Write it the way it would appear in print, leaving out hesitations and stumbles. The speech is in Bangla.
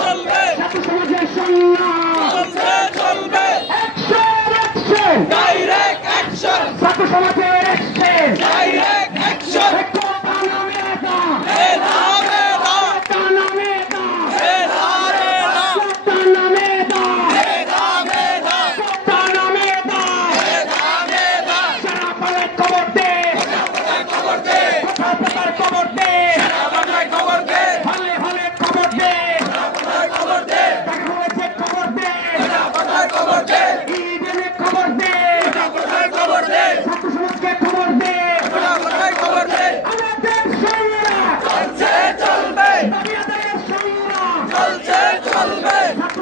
চলবে ছাত্র সমাজের সংগ্রাম চলছে চলবে ডাইরেক্ট অ্যাকশন ছাত্র সমাজের অ্যাকশন ডাইরেক্ট অ্যাকশন মেধা মেধা মেধা মেধা মেধা মেধা মেধা মেধা খবর দে খবর দে খবর দে খবর দে হলে হলে খবর দে খবর দে খবর দে খবর দে ইডেনে খবর দে খবর দে ছাত্র সমাজকে খবর দে খবর দে আমাদের সংগ্রাম চলছে চলবে চলছে চলবে ছাত্র